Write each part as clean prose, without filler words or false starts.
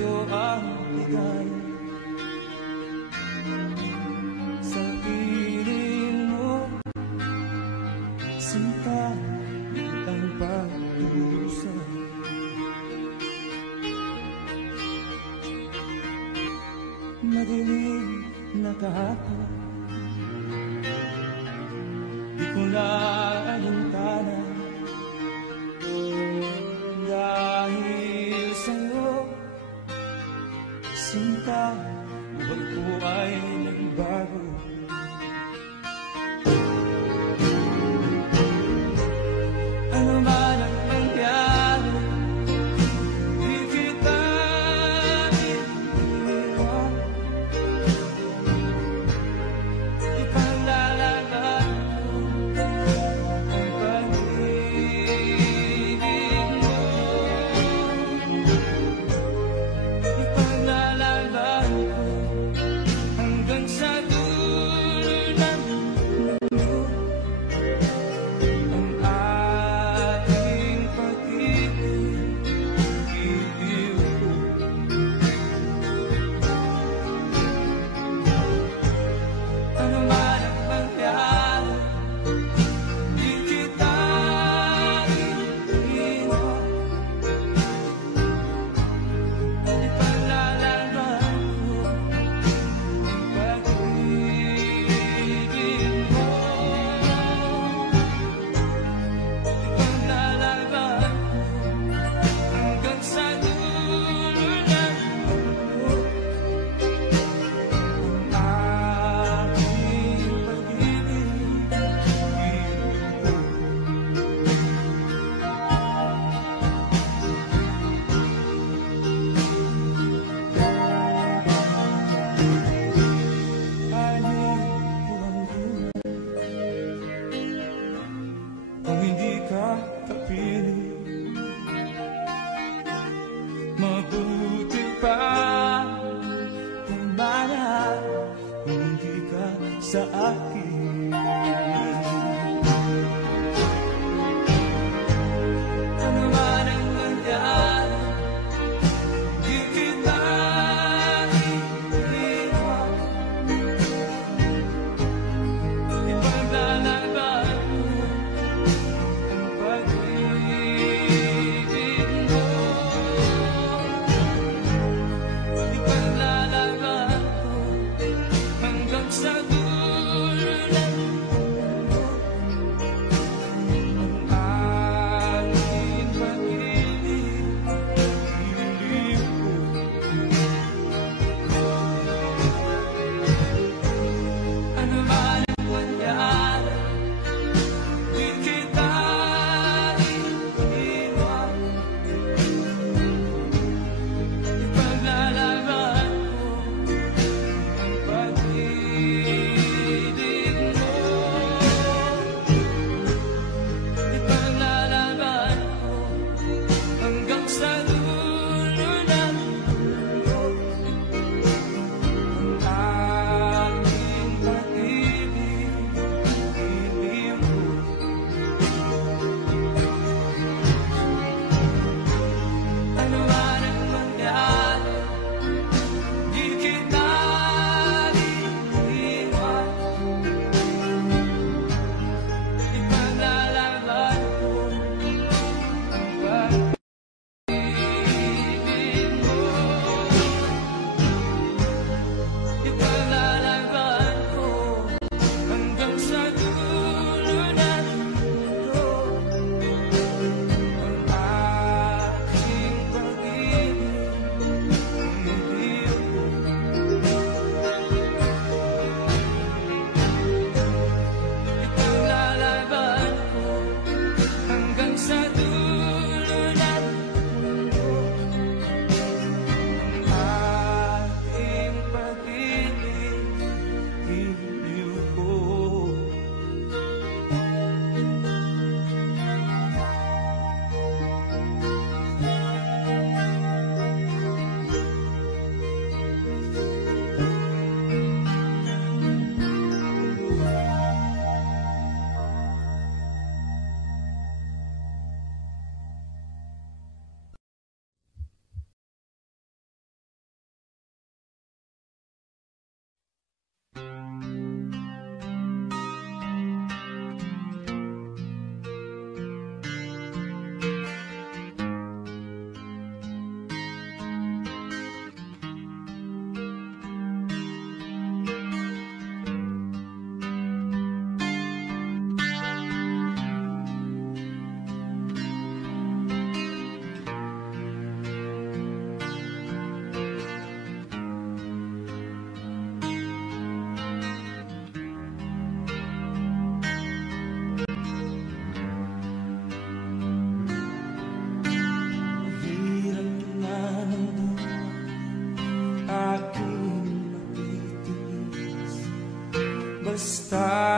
sa'yo ang ligaya. Sa piling mo, sinta ang pagdurusa. Madilim na kahapon, di ko na alintana. Dahil sa'yo, sinta, buhay ko ay nagbago. Ano man ang mangyari, di kita iniwan. Ipanglalagay ko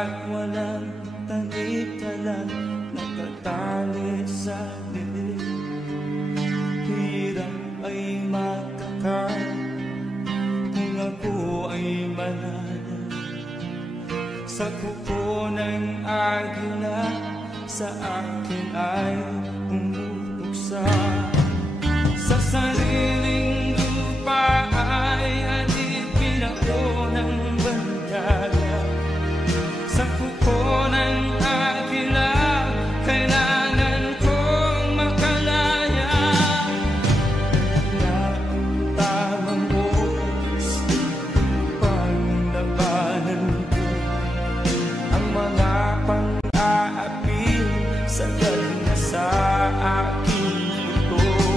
at walang tanik-talang nakatali sa dilim. Hirap ay makakal kung ako ay manana sa kuko ng agila, sa akin ay umutuksa. Sa sariling lupa ay alipin ako ng bandala. Sa kuko ng agila, kailangan kong makalaya. Na ang tamang oras upang labanan ko ang mga pang-aapi sagad na sa aking buto.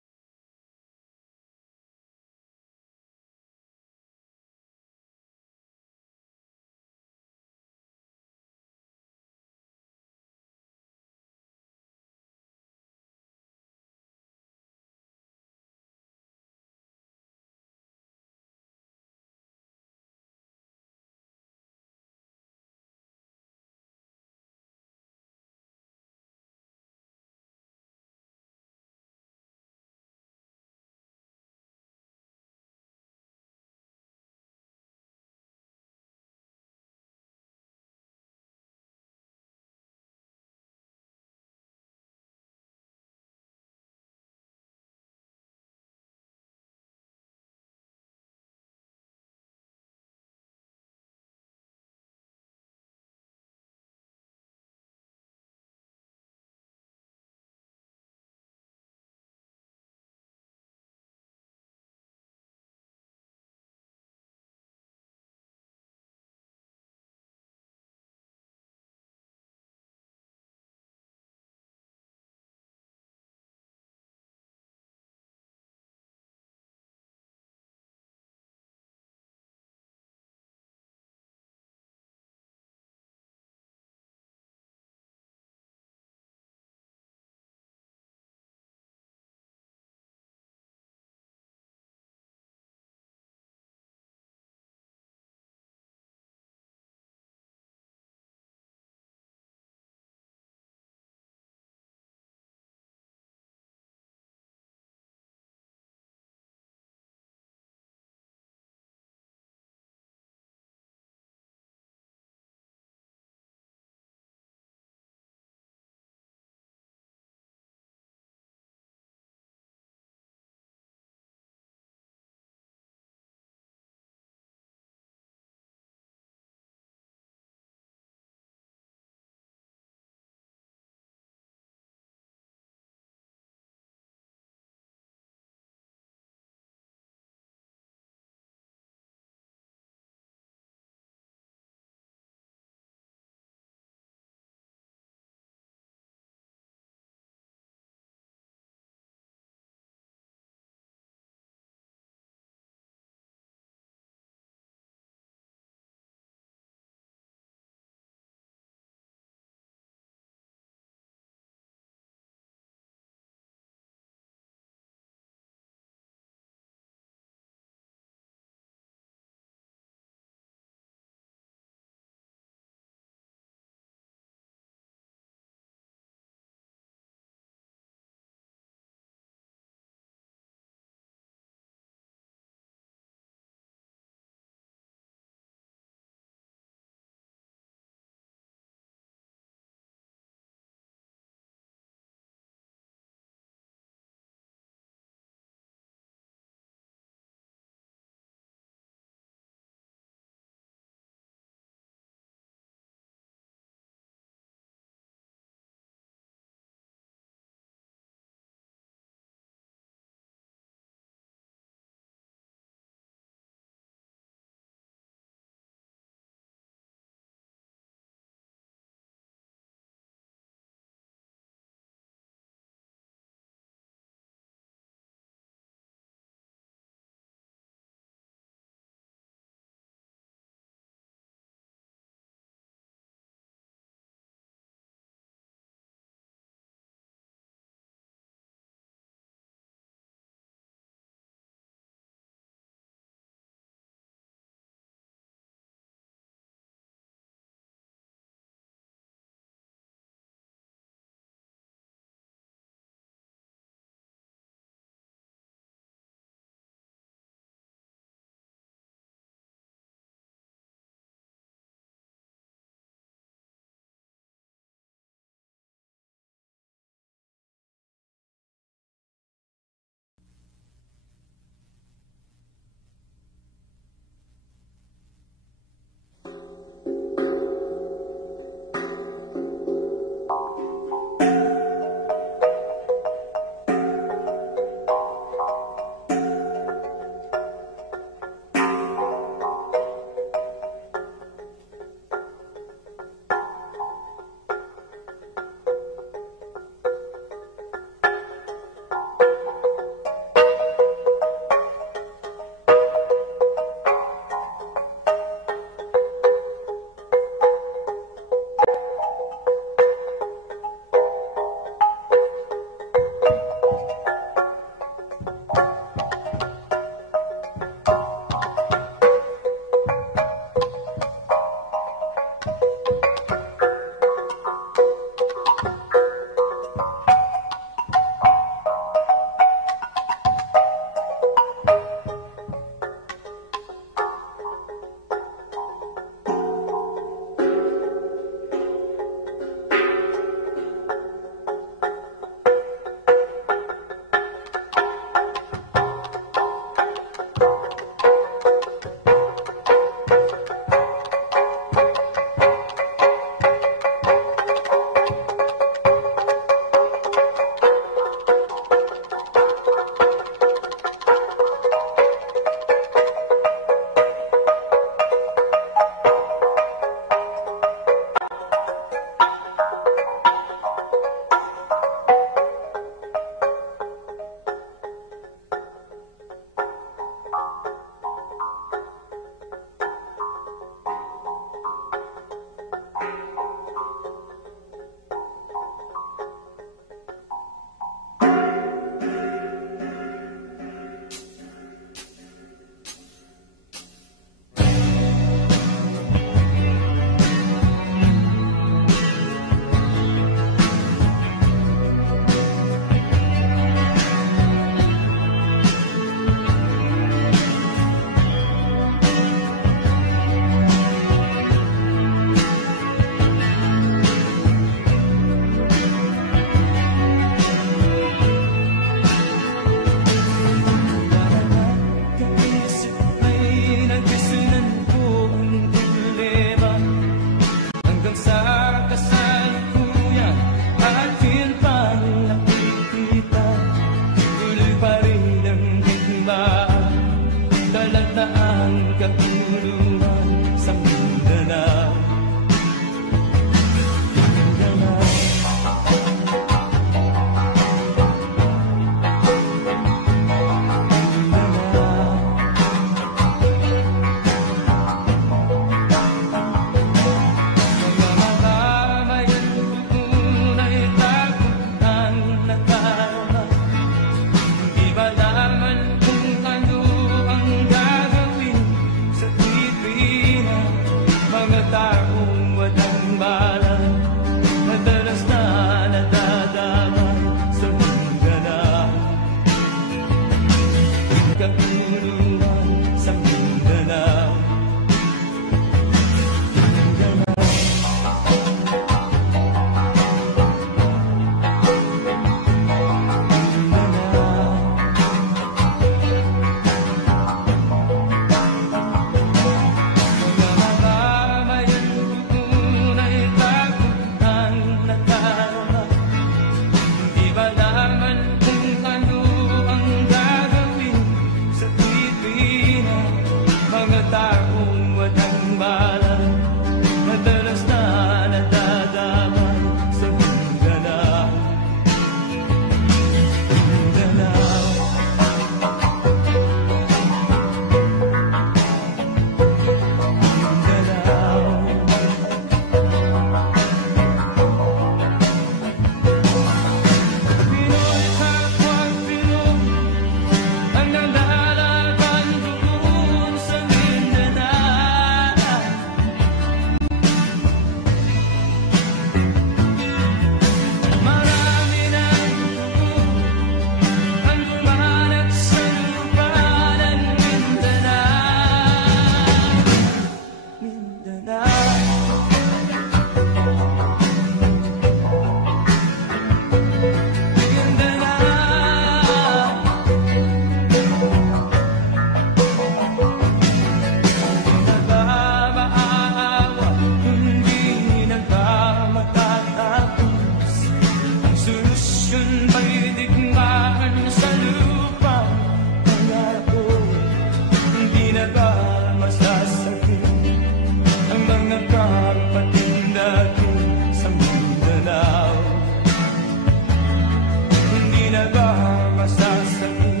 pinagmamasasangin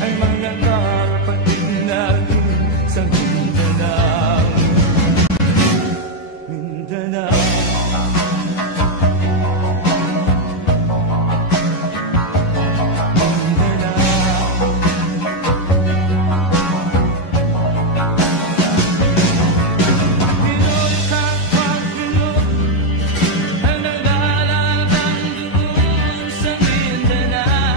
ay mga kapatid natin sa Mindanao. Mindanao. Mindanao.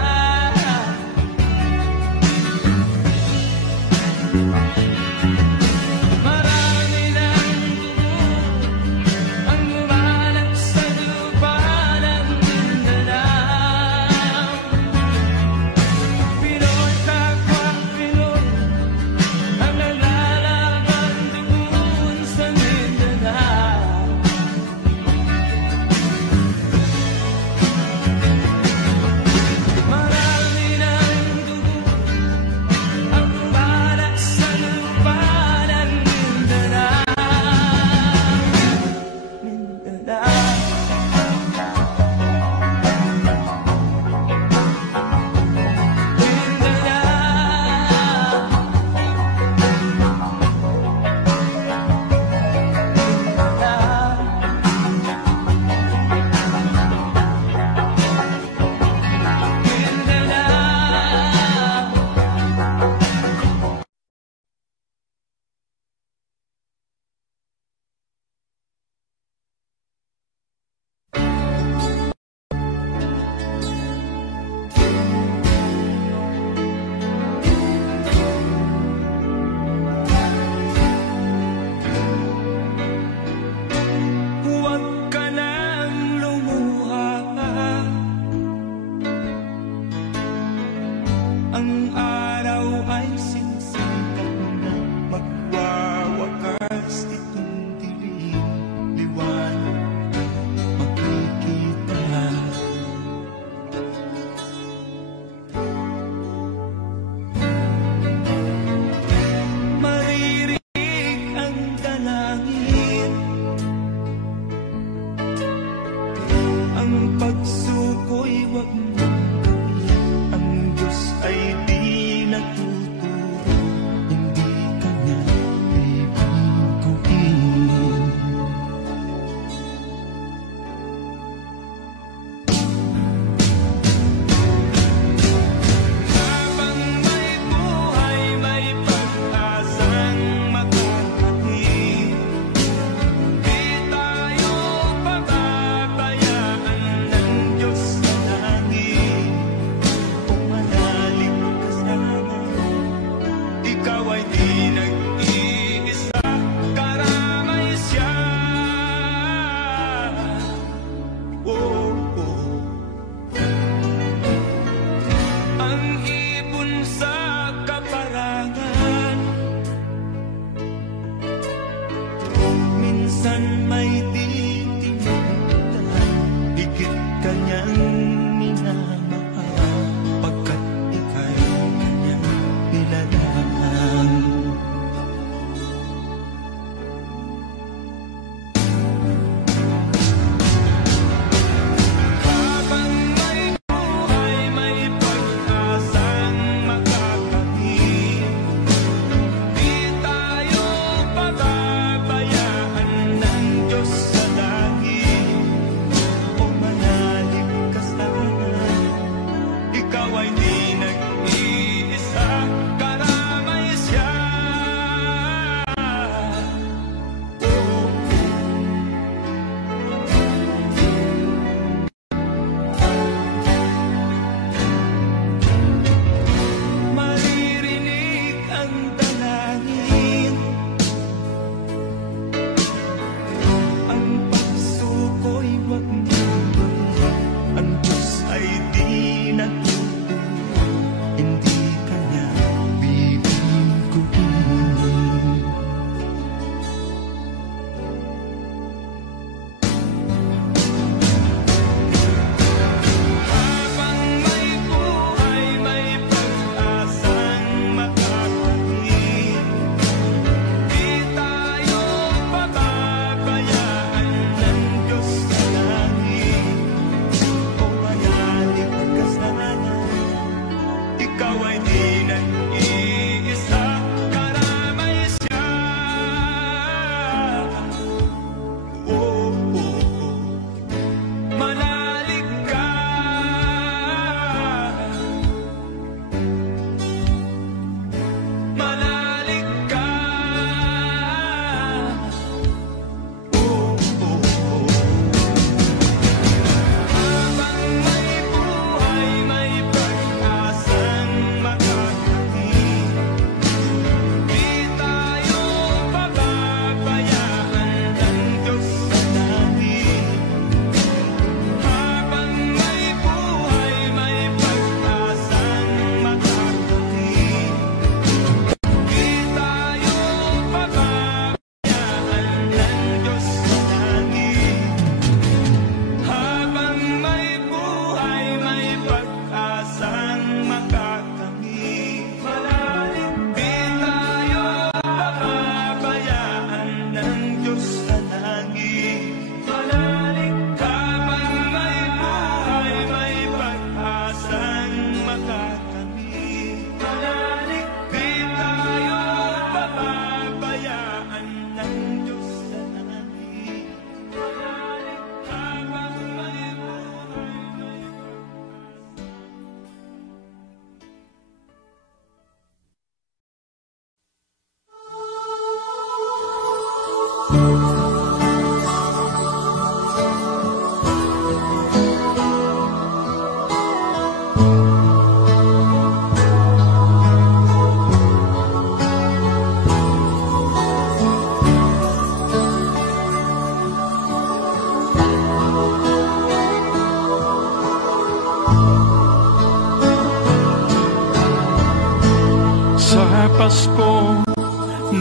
Sa Pasko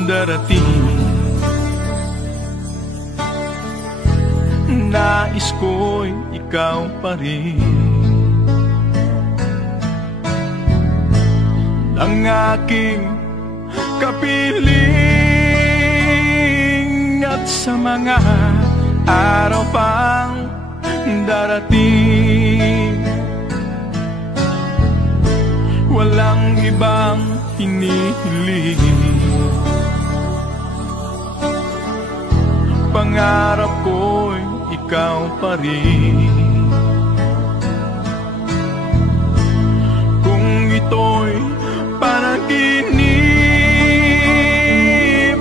darating, nais ko'y ikaw pa rin ang aking kapiling. At sa mga araw pang darating, walang ibang hinihiling. Pangarap ko'y ikaw pa rin. Kung ito'y panaginip,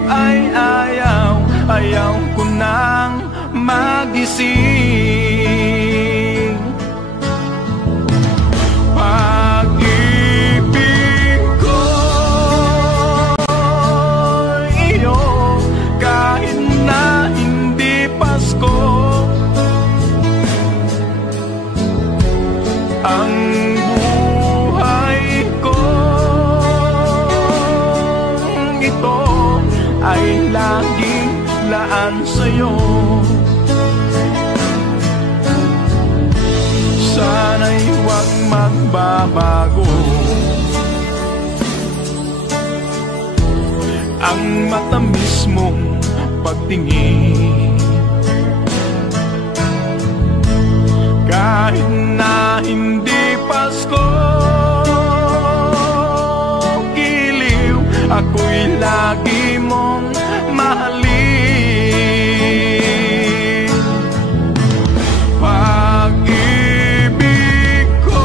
ay ayaw ko nang magising. Pag-ibig ko iyo, kahit na hindi Pasko, ang buhay ko ito ay laging laan sa'yo. Sana'y huwag magbabago ang matamis mong pagtingin. Kahit na hindi Pasko, giliw, ako'y lagi mong mahalin. Pag-ibig ko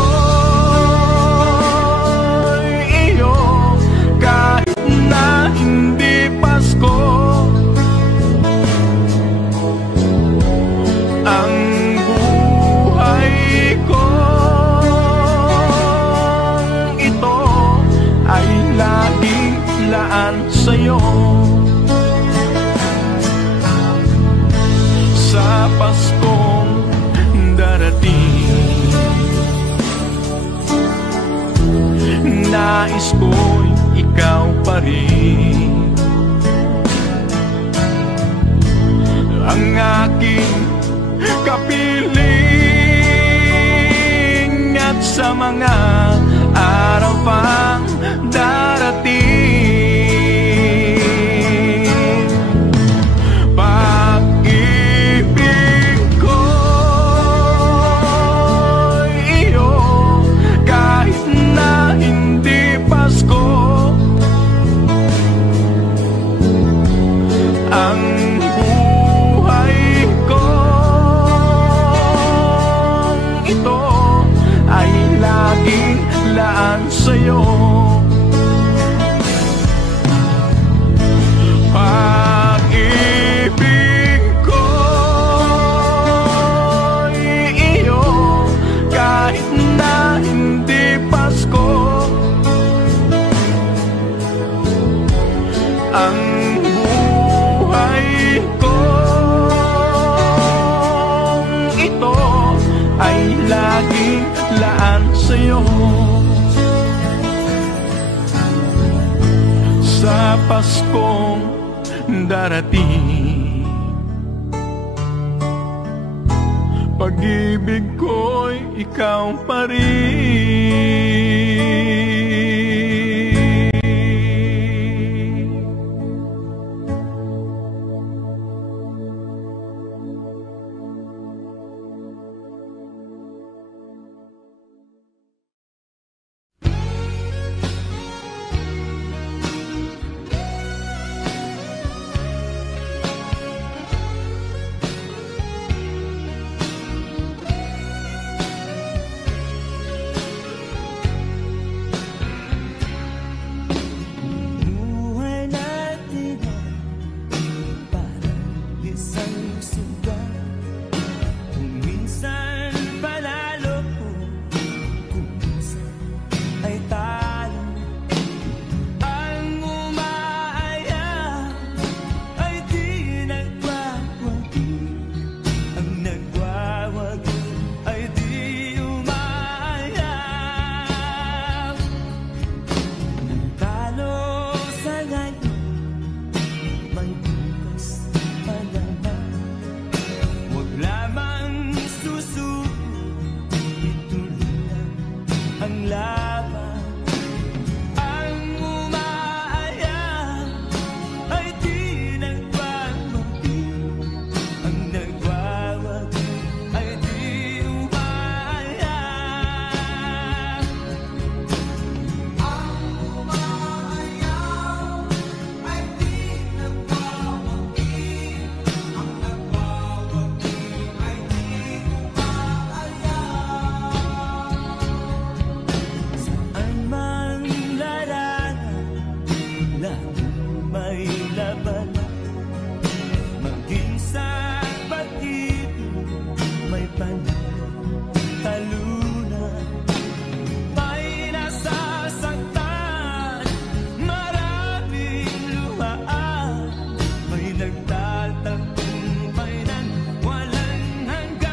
iyo, kahit na hindi Pasko, ang buhay ko ito ay laging laan sa'yo. Sa Paskong darating, nais ko'y ikaw pa rin ang aking kapiling. At sa mga araw pang darating, pag-ibig ko iyo, kahit na hindi Pasko, ang buhay ko ito ay laging laan sa'yo. Pag-ibig ko iyo, kahit na hindi Pasko, ang buhay ko ito ay laging laan sa'yo. Sa Paskong darating, pag-ibig ko'y ikaw pa rin. laban. Ang umaaya ay di nagpapangiti, ang nagwawag ay di umaaya. Ang umaaya ay di nagpapangiti, ang nagwawag ay di umaaya. Saan man larangan, laging may laban. Maging sa pag-ibig, may panatalunan. May nasasaktan, maraming luhaan. May nagtatagumpay ng walang hanggan.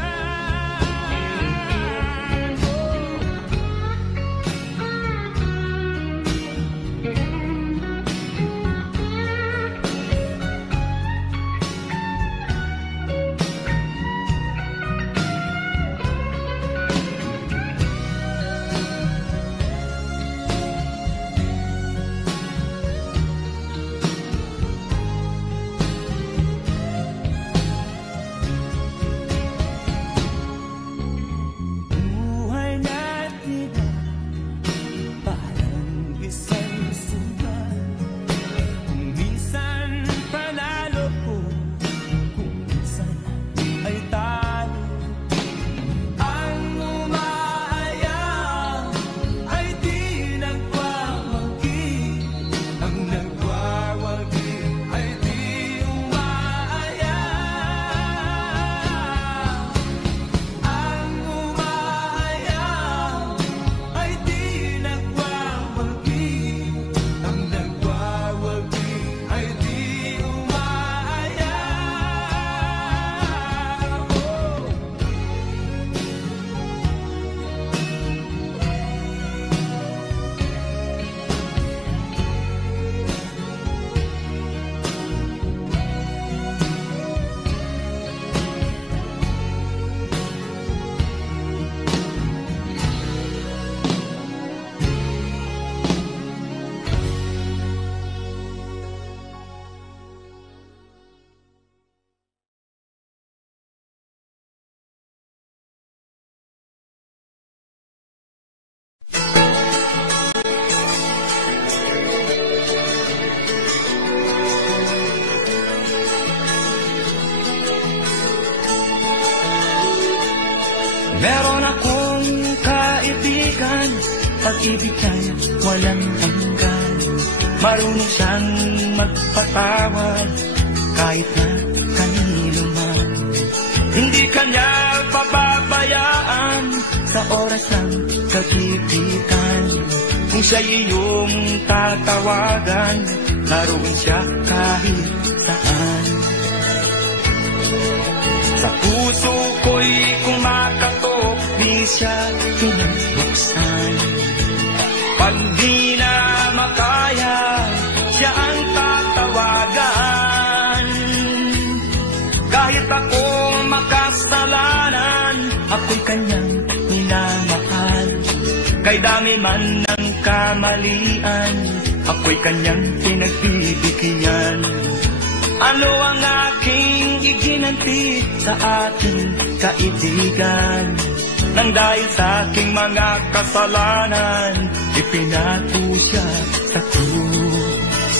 Buhay natin ay parang isang sugat. Kung minsan panalo ko, kung minsan ay talo. Ang umaaya ay di nagwawagi, ang nagwawagi ay di umaaya. Ang umaaya ay di nagwawagi, ang nagwawagi ay di umaaya. Meron akong kaibigan, pag-ibig niya walang hanggan. Marunong siyang magpatawad kahit na kanino man. Hindi kanya pababayaan sa oras ng kaibigan. Kung siya iyong tatawagan, naroon siya kahit saan. Sa puso ko'y kumakatok, di siya pinabuksan. Pag di na makaya, siya ang tatawagan. Kahit ako makasalanan, ako'y kanyang minamahal. Kay dami man ng kamalian, ako'y kanyang pinagbibigyan. Ano ang aking iginanti sa ating kaibigan? Nang dahil sa aking mga kasalanan, ipinato siya sa krus.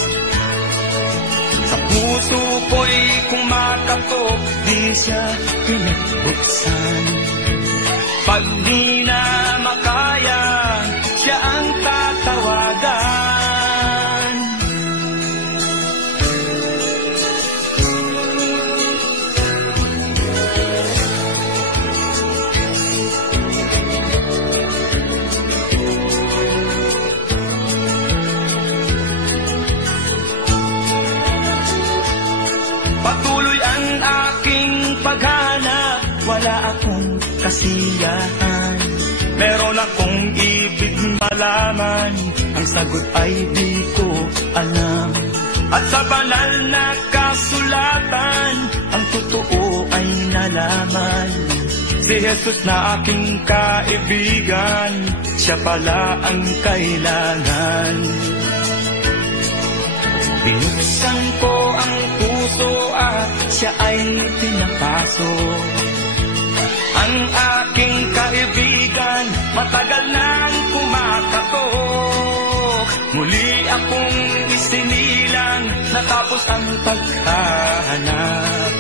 Sa puso ko'y kumakatok, di siya pinagbuksan. Pag di na makaya, siya ang tatawagan. Patuloy ang aking paghanap, wala akong kasiyahan. Meron akong ibig malaman, ang sagot ay di ko alam. At sa banal na kasulatan, ang totoo ay nalaman. Si Jesus na aking kaibigan, siya pala ang kailangan. Binuksan ko ang puso at siya ay pinapasok. Ang aking kaibigan, matagal nang kumakatok. Muli akong isinilang, natapos ang paghahanap.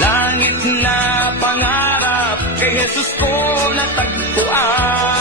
Langit na pangarap, kay Jesus ko natagpuan.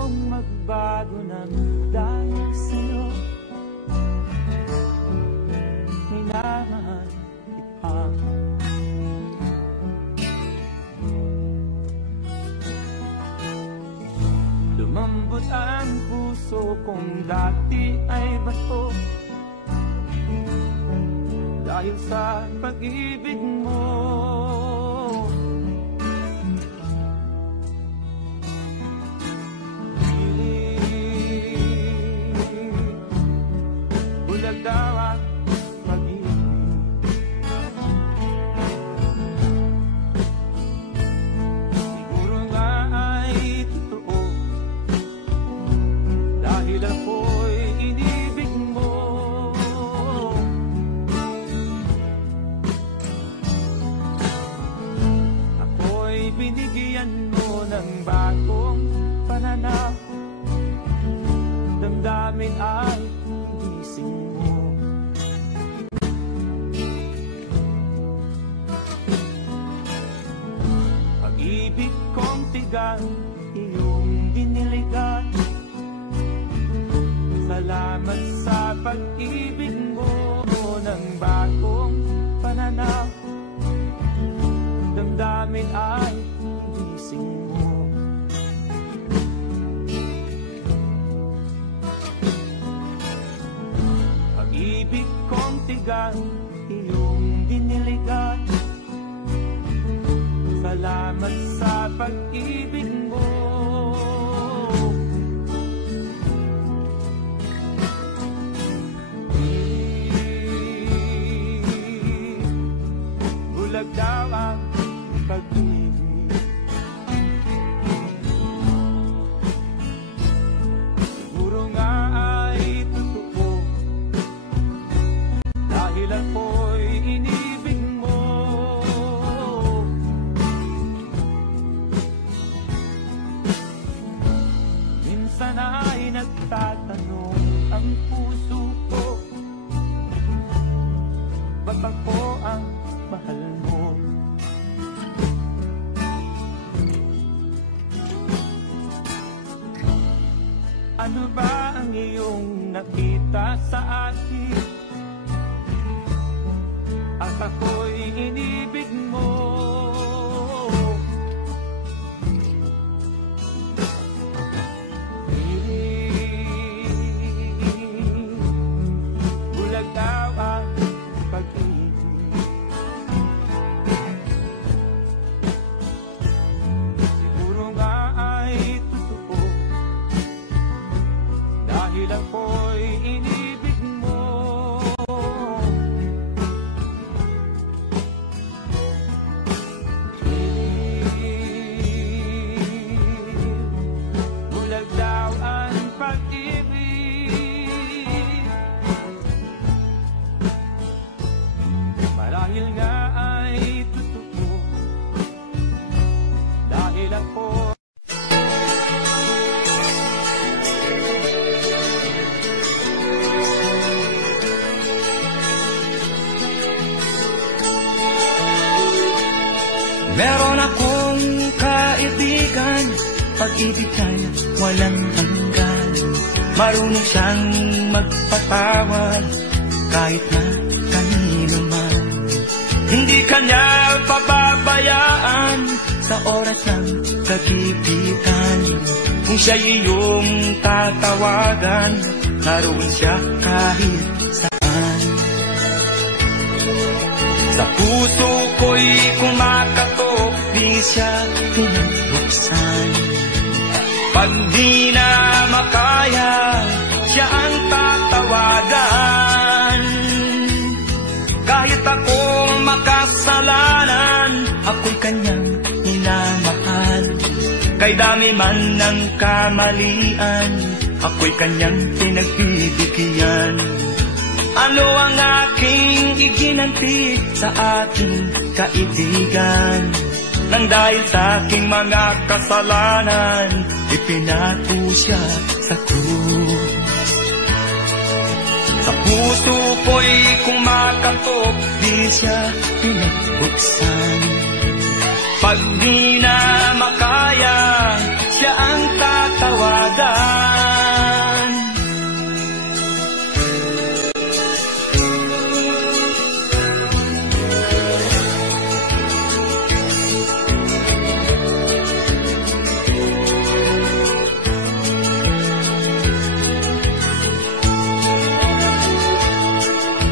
Magbago ng dahil sa'yo, minamahal kita. Lumambot ang puso kong dati ay bato, dahil sa pag-ibig mo. Daw ang pag-ibig, siguro nga ay totoo, dahil ako'y inibig mo. Ako'y binigyan mo ng bagong pananaw, damdamin ay gising mo. Pag-ibig kong tigang, iyong diniligan. Salamat sa pag-ibig mo ng bagong pananaw, damdamin ay gising mo. Pag-ibig kong tigang, iyong diniligan. Salamat sa pag-ibig mo. Bulag daw ang pag-ibig, siguro nga ay totoo, dahil ako'y inibig mo. Minsan ay nagtatanong ang puso ko, ba't ako ang mahal mo? Ano ba ang iyong nakita sa akin, at ako'y inibig mo? Bulag daw ang pag-ibig, siguro nga ay totoo, dahil ako'y inibig mo. Dahil nga ay totoo, dahil ako meron akong kaibigan, pag-ibig ay walang hanggan. Marunong siyang magpatawad kahit na kanino man. Hindi kanya pababayaan sa oras ng kagipitan. Kung siya iyong tatawagan, naroon siya kahit saan. Sa puso ko'y kumakatok, di siya pinabuksan. Pag di na makaya, siya ang tatawagan. Kahit ako makasalanan, ako'y kanyang minamahal. Kay dami man ng kamalian, ako'y kanyang pinagbibigyan. Ano ang aking iginanti sa aking kaibigan? Nang dahil sa aking mga kasalanan, ipinako siya sa krus. Sa puso ko'y kumakatok, di siya pinagbuksan. Pag di na makaya, siya ang tatawagan.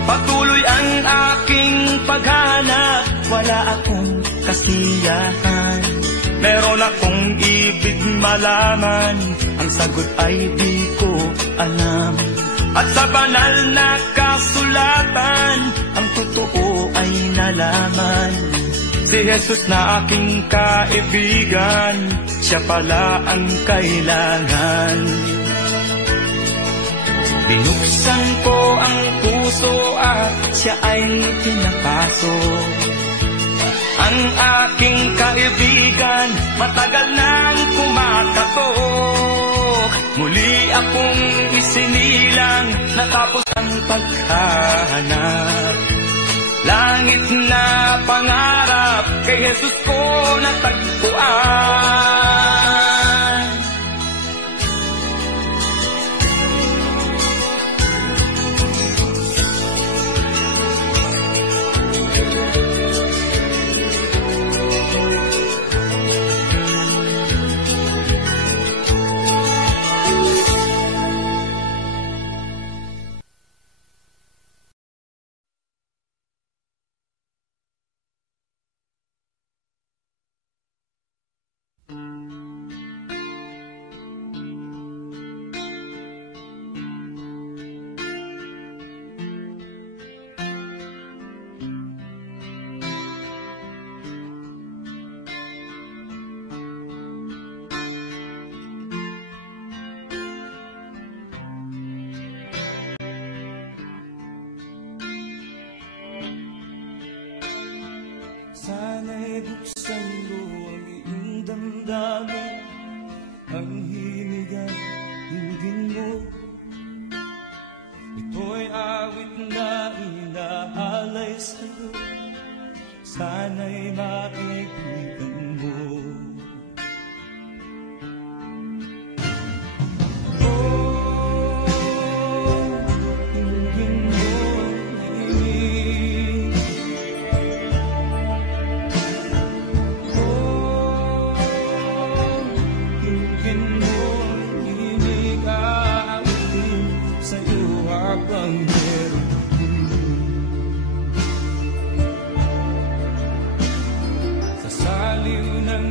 Patuloy ang aking paghanap, wala akong kasiyahan. Meron akong ibig malaman, ang sagot ay di ko alam. At sa banal na kasulatan, ang totoo ay nalaman. Si Jesus na aking kaibigan, siya pala ang kailangan. Binuksan ko ang puso at siya ay pinapasok. Ang aking kaibigan, matagal nang kumakatok. Muli akong isinilang, natapos ang paghahanap. Langit na pangarap, kay Jesus ko natagpuan. Sana'y buksan mo ang iyong damdamin, ang himig at himigin mo. Ito'y awit na inaalay sa'yo, sana'y maibigan mo. Sa saliw ng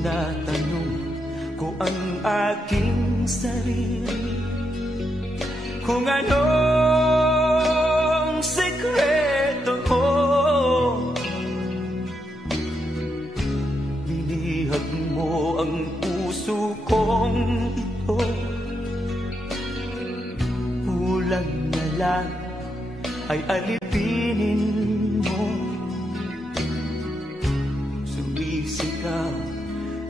tinatanong ko ang aking sarili kung anong sekreto ko. Linihag mo ang puso kong ito, kulang na lang ay alipinin mo. Sumisigaw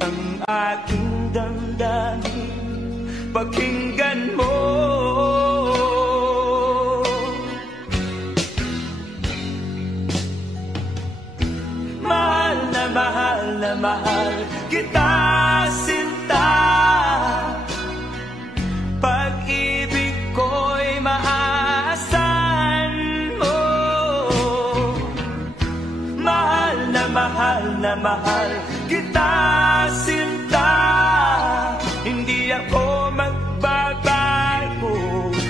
ang aking damdamin, pakinggan mo. Mahal na mahal kita, sinta. Pag-ibig ko'y maaasahan mo. Mahal na mahal kita, sinta. Hindi ako magbabago.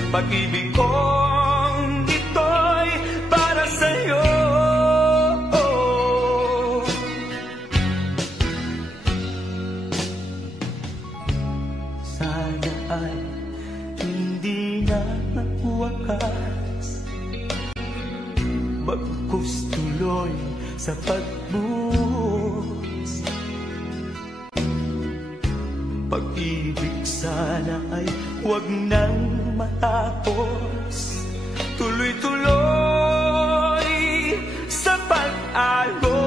Pag-ibig kong ito'y para sa'yo. Sana ay hindi na magwakas, bagkus tuloy sa pagbuhos. Pag-ibig sana ay huwag nang matapos, tuloy-tuloy sa pag-alos.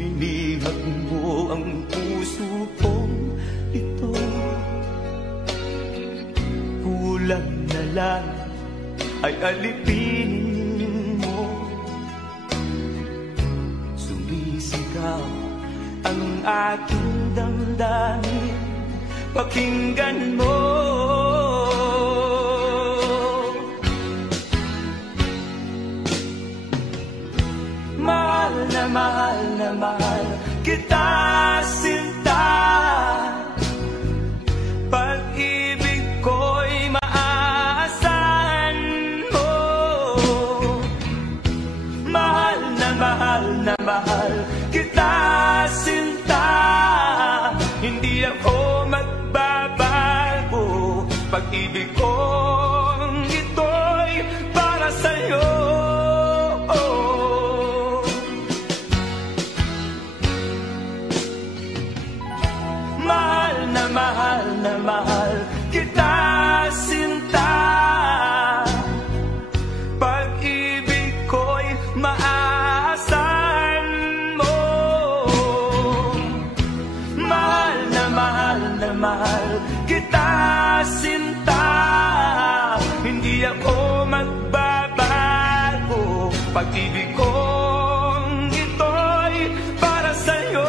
Binihag mo ang puso kong ito, kulang na lang ay alipinin mo. Sumisigaw ang aking damdamin, pakinggan mo. Mahal na mahal kita, sinta. Pag-ibig ko'y maaasahan mo. Mahal na mahal kita, sinta. Hindi ako magbabago. Pag-ibig kong ito'y para sa'yo. Mahal na mahal kita, sinta. Pag-ibig ko'y maaasahan mo. Mahal na mahal kita, sinta. Hindi ako magbabago. Pag-ibig kong ito'y para sa'yo.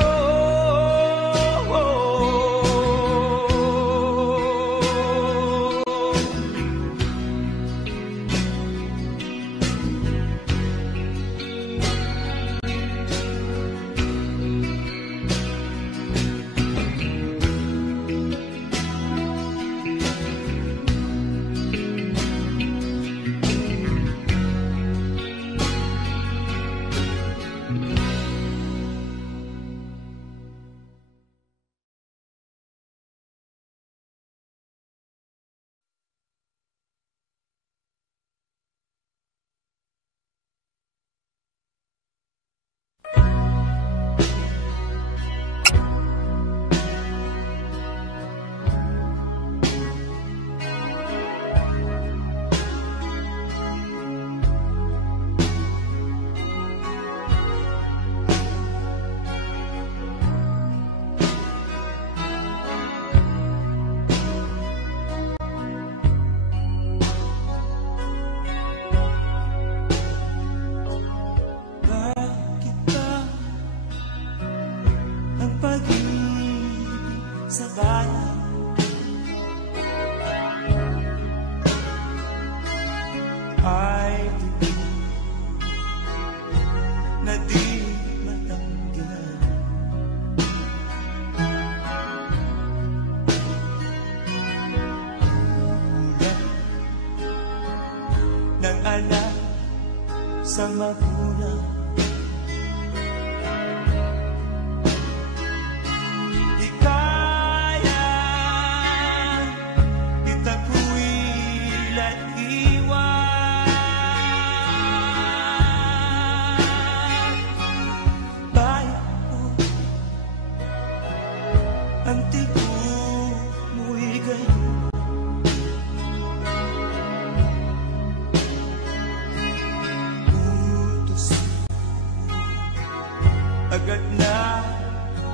agad na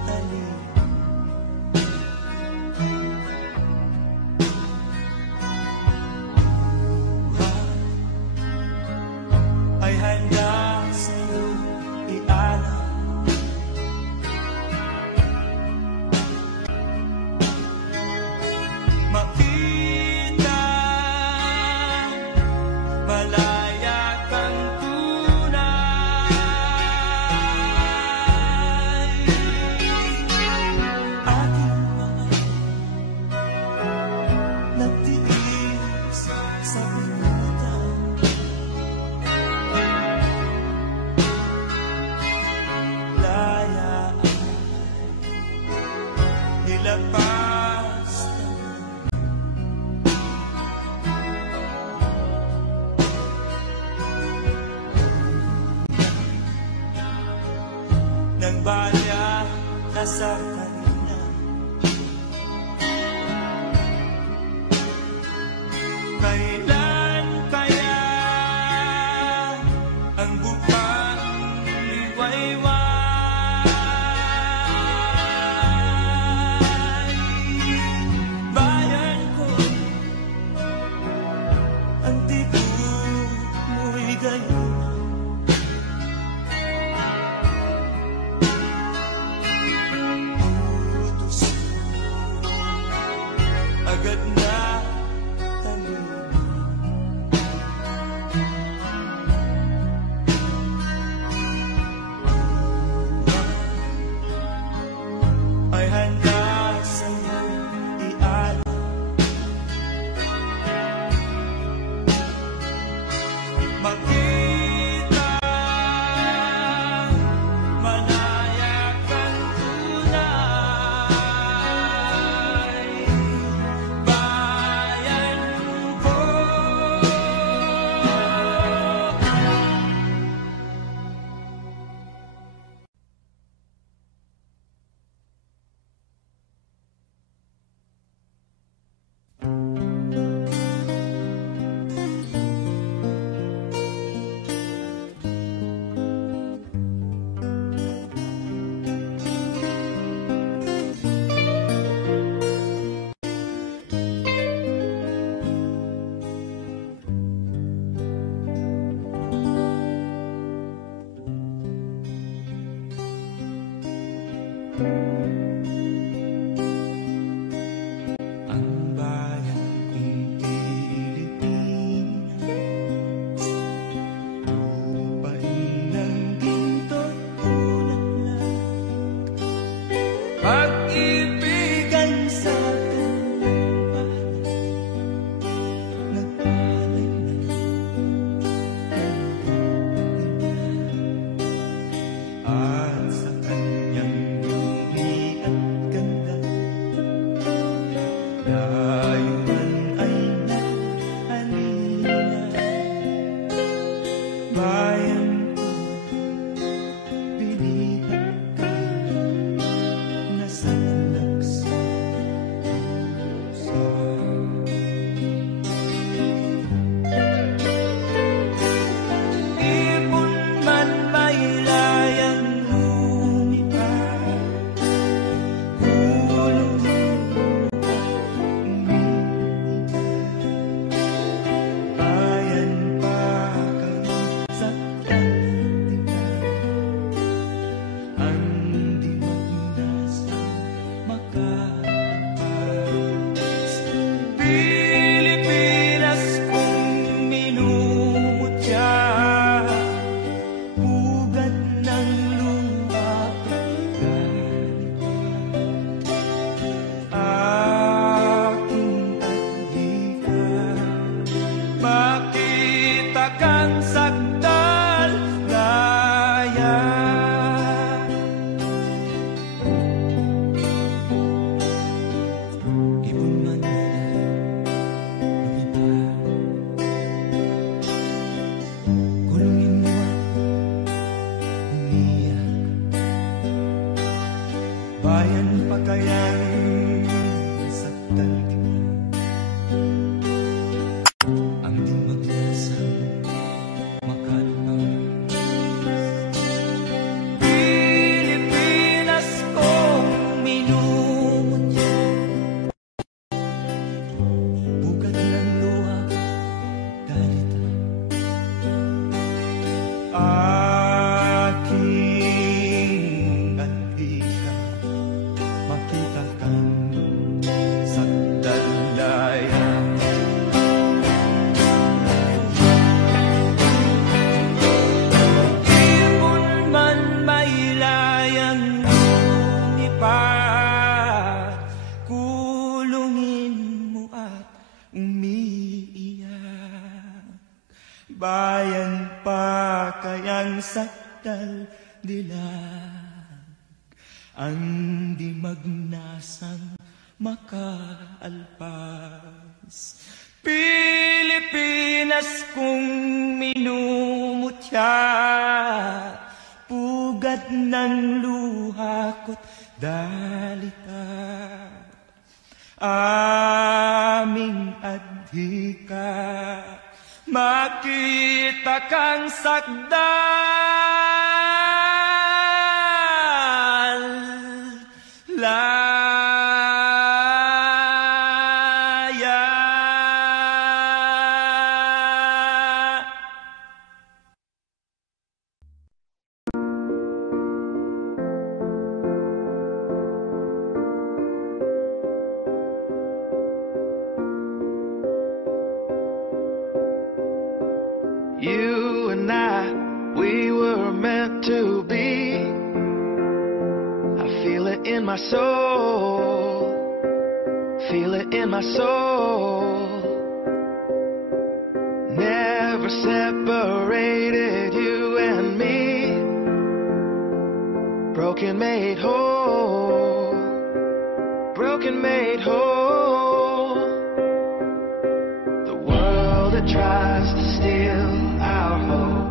talim. Ay handa sa'yo ialam. Makita, malaya kang tunay. Aking mga nagtiis sa binutan. Laya ay nilagpas ng balya na sa kanina. Kailan kaya ang bukang liwayway? Bayan ko, ang tibok mo'y gayon. Agad na talim. Ay handa sa'yo ialam. Makita, malaya kang tunay. Bayan ko, ang bayan kong Pilipinas, lupain ng ginto't bulaklak, pag-ibigan sa kanyang bahay, nagpalay na at sa kanyang lumi at ganda, dayuhan ay naalila. Bayan ko, pilihan ka na sa laksa pusa. Ibon man may layang lumipad, kulong bayan pa kayo sa kantingan, ang di magdasal makapas. Pilipinas kung minumutya, ugat ng lupa ganito, aking tagika. Makita kang sakdal gaya, ibon man lumipad, kulungin mo umiyak. Bayan pa kayang sakdal tingnan, ang di magdasal makalupas. Pilipinas dilag, ang di magnasang makaalpas. Pilipinas kong minumutya, pugad ng luha ko't dalita, aming adhika, makita kang sakdal, laya. You and I, we were meant to be. I feel it in my soul, feel it in my soul. Never separated, you and me. Broken made whole, broken made whole. The world that tries to steal our hope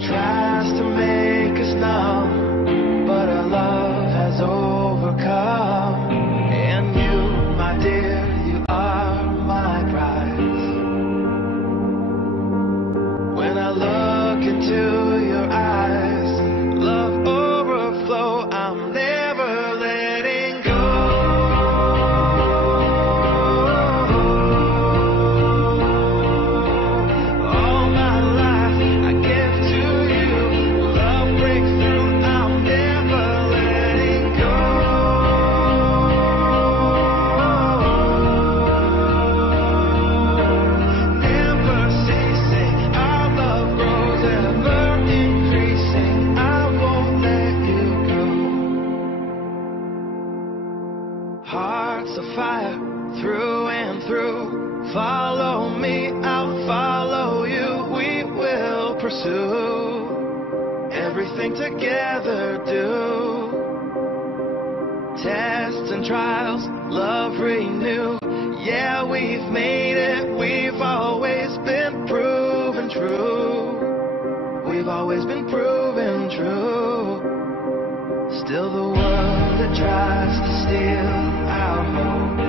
tries to make us numb, but our love has overcome. And you, my dear, you are my prize. When I look into your eyes, love overflow, I'm never letting go. All my life I give to you. Love breaks through, I'm never letting go. Never ceasing, our love grows ever increasing. I won't let you go. Hearts of fire through and through. Follow me, I'll follow you. We will pursue everything together. Do tests and trials, love renew. Yeah, we've made it. We've always been proven true. We've always been proven true. Still the world that tries to steal our hope